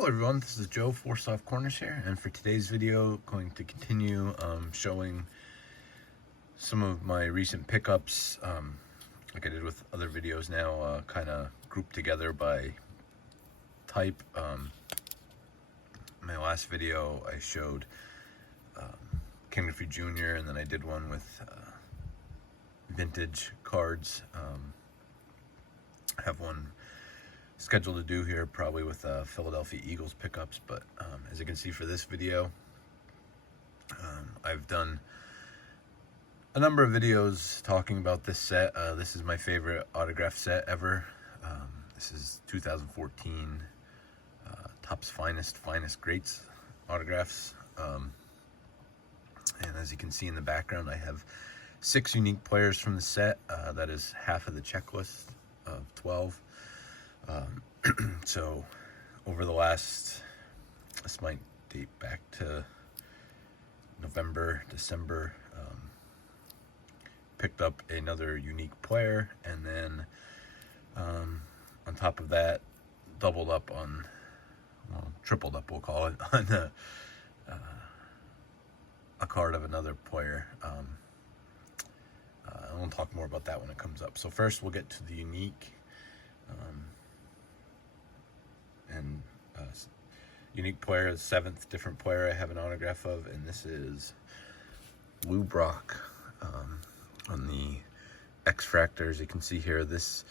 Hello everyone, this is Joe, Four Soft Corners here, and for today's video, going to continue showing some of my recent pickups, like I did with other videos now, kind of grouped together by type. My last video I showed King Griffey Jr., and then I did one with vintage cards. I have one scheduled to do here probably with Philadelphia Eagles pickups, but as you can see for this video, I've done a number of videos talking about this set. This is my favorite autograph set ever. This is 2014 Topps Finest Greats autographs, and as you can see in the background, I have 6 unique players from the set. That is half of the checklist of 12. So over the last, this might date back to November, December, picked up another unique player, and then on top of that, doubled up on, well, tripled up, we'll call it, on a card of another player. I won't talk more about that when it comes up. So first we'll get to the unique. Unique player, the 7th different player I have an autograph of, and this is Lou Brock on the X-Fractor. As you can see here, this,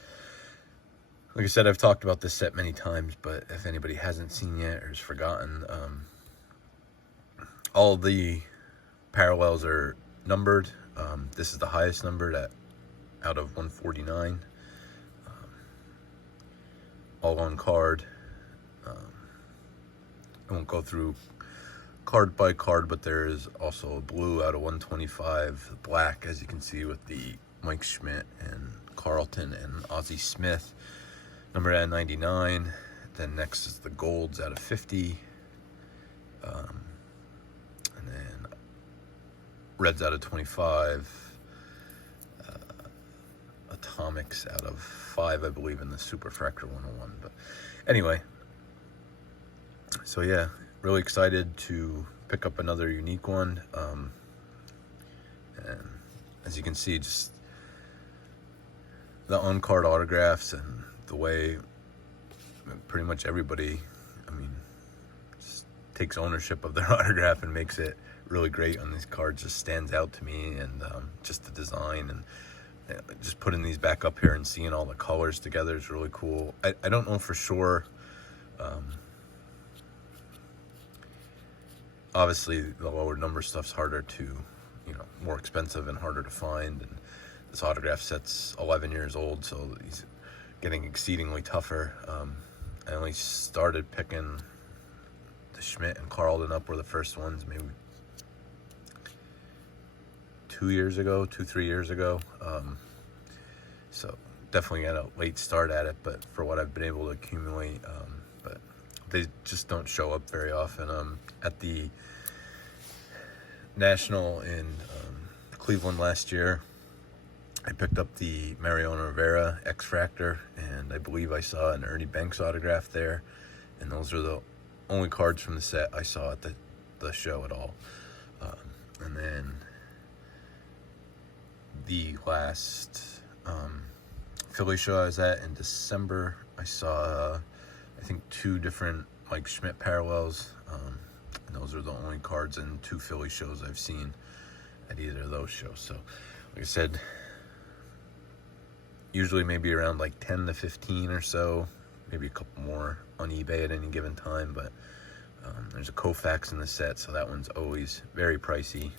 like I said, I've talked about this set many times, but if anybody hasn't seen yet or has forgotten, all the parallels are numbered. This is the highest numbered out of 149. All on card. I won't go through card by card, but there is also a blue out of 125, black, as you can see, with the Mike Schmidt and Carlton and Ozzie Smith, numbered at 99. Then next is the golds out of 50, and then reds out of 25, atomics out of 5, I believe, in the Superfractor 101. But anyway, so yeah, really excited to pick up another unique one. And as you can see, just the on-card autographs and the way pretty much everybody, just takes ownership of their autograph and makes it really great on these cards just stands out to me. And just the design and just putting these back up here and seeing all the colors together is really cool. I don't know for sure. Obviously, the lower number stuff's harder to, more expensive and harder to find. And this autograph set's 11 years old, so he's getting exceedingly tougher. I only started picking the Schmidt and Carlton up, were the first ones maybe 3 years ago. So definitely got a late start at it, but for what I've been able to accumulate, but they just don't show up very often. At the National in Cleveland last year, I picked up the Mariano Rivera X-Fractor, and I believe I saw an Ernie Banks autograph there, and those are the only cards from the set I saw at the show at all. And then the last Philly show I was at in December, I saw I think 2 different Mike Schmidt parallels, and those are the only cards in 2 Philly shows I've seen at either of those shows. So like I said, usually maybe around like 10 to 15 or so, maybe a couple more on eBay at any given time, but there's a Koufax in the set, so that one's always very pricey.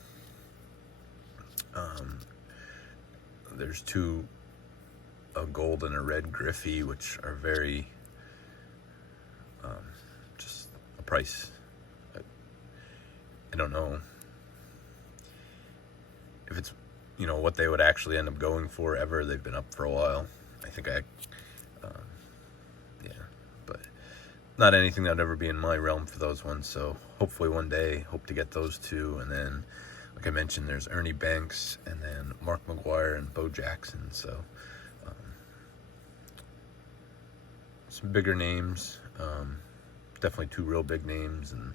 There's 2, a gold and a red Griffey, which are very just a price. I don't know if it's what they would actually end up going for ever. They've been up for a while. I think yeah, but not anything that would ever be in my realm for those ones. So hopefully one day, hope to get those 2. And then, like I mentioned, there's Ernie Banks and then Mark McGwire and Bo Jackson. So some bigger names. definitely two real big names, and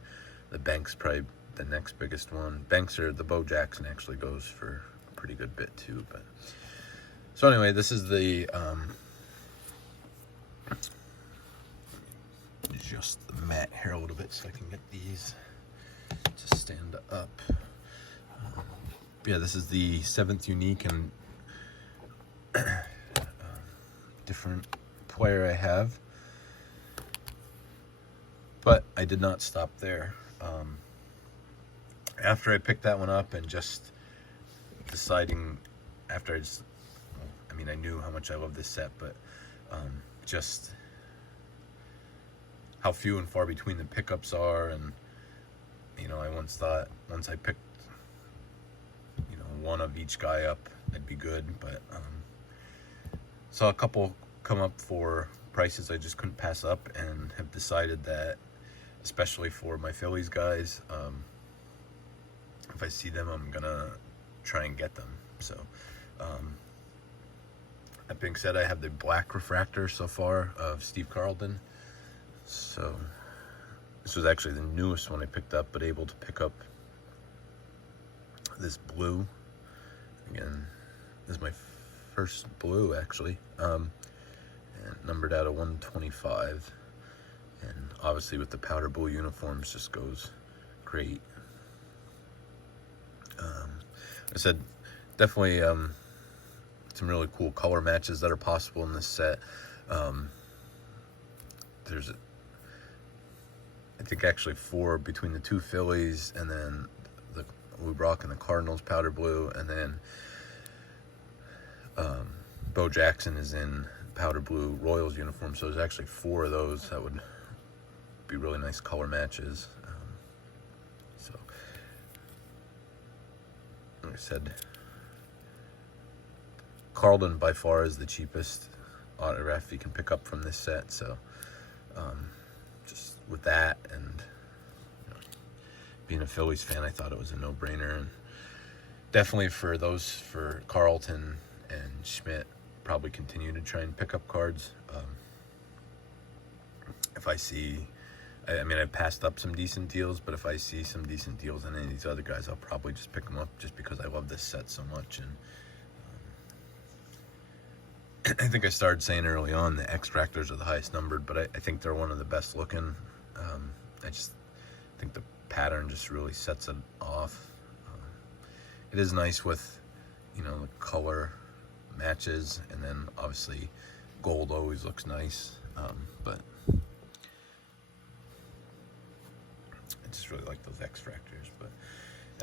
the Banks probably the next biggest one. The Bo Jackson actually goes for a pretty good bit too. But so anyway, this is the adjust the mat here a little bit so I can get these to stand up. Yeah, this is the 7th unique and different player I have, but I did not stop there. After I picked that one up and just deciding, after I knew how much I love this set, but just how few and far between the pickups are, and I once thought once I picked one of each guy up, I'd be good, but saw a couple come up for prices I just couldn't pass up, and have decided that, especially for my Phillies guys, if I see them, I'm gonna try and get them. So that being said, I have the black refractor so far of Steve Carlton. So this was actually the newest one I picked up, but able to pick up this blue. Again, this is my first blue actually, and numbered out of 125, and obviously with the powder blue uniforms just goes great. I said definitely some really cool color matches that are possible in this set. There's I think actually 4 between the two Phillies, and then the Lou Brock and the Cardinals powder blue, and then Bo Jackson is in powder blue Royals uniform. So there's actually 4 of those that would be really nice color matches. So like I said, Carlton by far is the cheapest autograph you can pick up from this set. So just with that, and being a Phillies fan, I thought it was a no-brainer, and definitely for Carlton and Schmidt, probably continue to try and pick up cards. If I see, I passed up some decent deals, but if I see some decent deals on any of these other guys, I'll probably just pick them up, just because I love this set so much. And I think I started saying early on the X-Fractors are the highest numbered, but I think they're one of the best looking. I just think the pattern just really sets it off. It is nice with the color matches, and then obviously gold always looks nice, but I just really like those X-Fractors.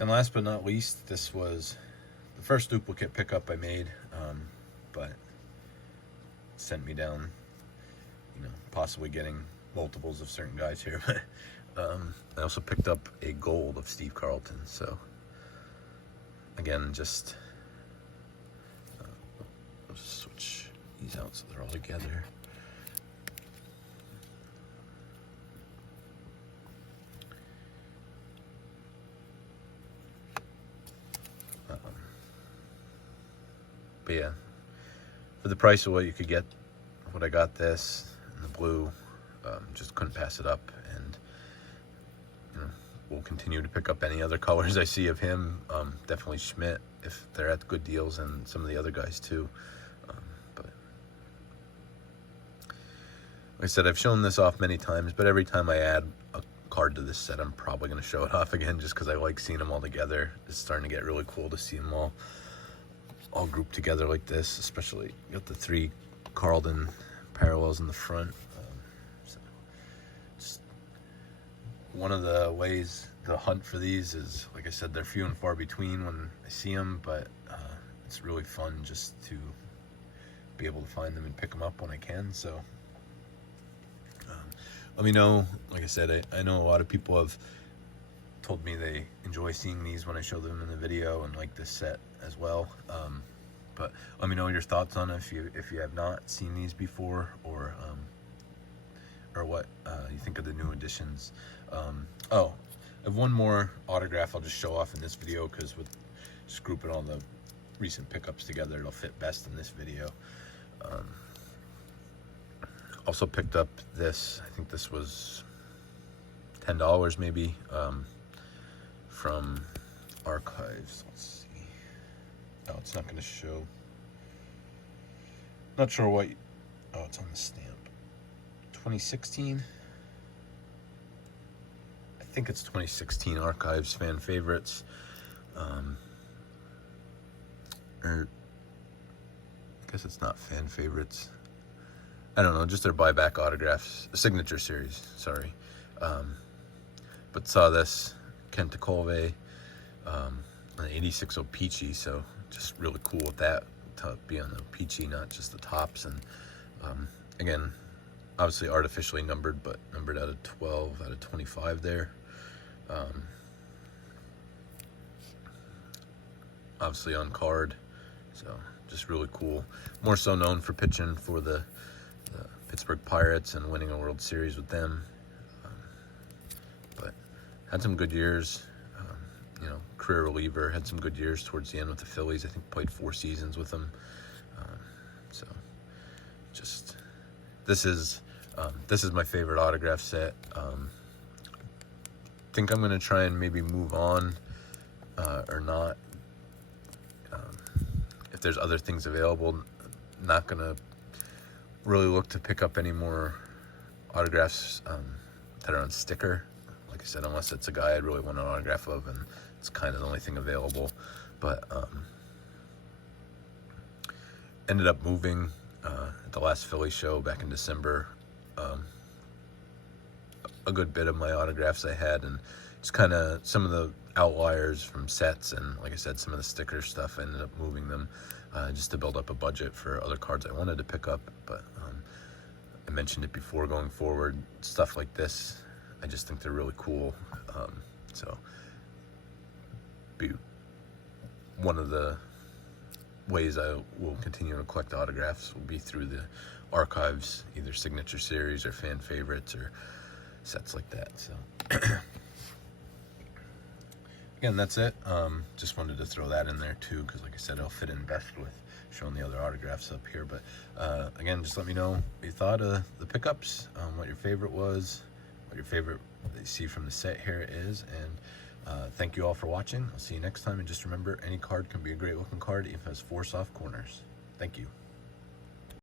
And last but not least, this was the first duplicate pickup I made, but sent me down possibly getting multiples of certain guys here. But I also picked up a gold of Steve Carlton. So again, just I'll just switch these out so they're all together. But yeah, for the price of what you could get, what I got this in the blue, just couldn't pass it up. And we'll continue to pick up any other colors I see of him. Definitely Schmidt if they're at good deals, and some of the other guys too. But like I said, I've shown this off many times, but every time I add a card to this set, I'm probably going to show it off again, just because I like seeing them all together. It's starting to get really cool to see them all grouped together like this, especially got the 3 Carlton parallels in the front. So just one of the ways to hunt for these is, like I said, they're few and far between when I see them, but it's really fun just to be able to find them and pick them up when I can. So let me know. Like I said, I know a lot of people have told me they enjoy seeing these when I show them in the video, and like this set as well. But let me know your thoughts on it if you have not seen these before, or what you think of the new additions. Oh, I have one more autograph I'll just show off in this video, because with just grouping all the recent pickups together, it'll fit best in this video. Also picked up this, I think this was $10 maybe, from Archives. Let's see. Oh, it's not going to show. Not sure what. Oh, it's on the stamp. 2016. I think it's 2016 Archives fan favorites. Or I guess it's not fan favorites. I don't know, just their buyback autographs, signature series. Sorry, but saw this Kenta Colve, an 86 O-Pee-Chee, so just really cool with that to be on the Pee-Chee, not just the tops. And again, obviously artificially numbered, but numbered out of 12 out of 25 there. Obviously on card, so just really cool. More so known for pitching for the Pittsburgh Pirates and winning a World Series with them, but had some good years. You know, career reliever, had some good years towards the end with the Phillies. I think played 4 seasons with them. So just this is my favorite autograph set. Think I'm gonna try and maybe move on or not. If there's other things available, not gonna really look to pick up any more autographs that are on sticker. Like I said, unless it's a guy I really want an autograph of, and it's kind of the only thing available. But ended up moving at the last Philly show back in December. A good bit of my autographs I had, and just kind of some of the outliers from sets, and like I said, some of the sticker stuff, I ended up moving them just to build up a budget for other cards I wanted to pick up. But I mentioned it before, going forward, stuff like this, I just think they're really cool. So be one of the ways I will continue to collect autographs will be through the Archives, either signature series or fan favorites or sets like that. So again, that's it. Just wanted to throw that in there too, because like I said, it'll fit in best with showing the other autographs up here. But again, just let me know what you thought of the pickups, what your favorite was, what your favorite that you see from the set here is. And thank you all for watching. I'll see you next time. And just remember, any card can be a great looking card, even if it has 4 soft corners. Thank you.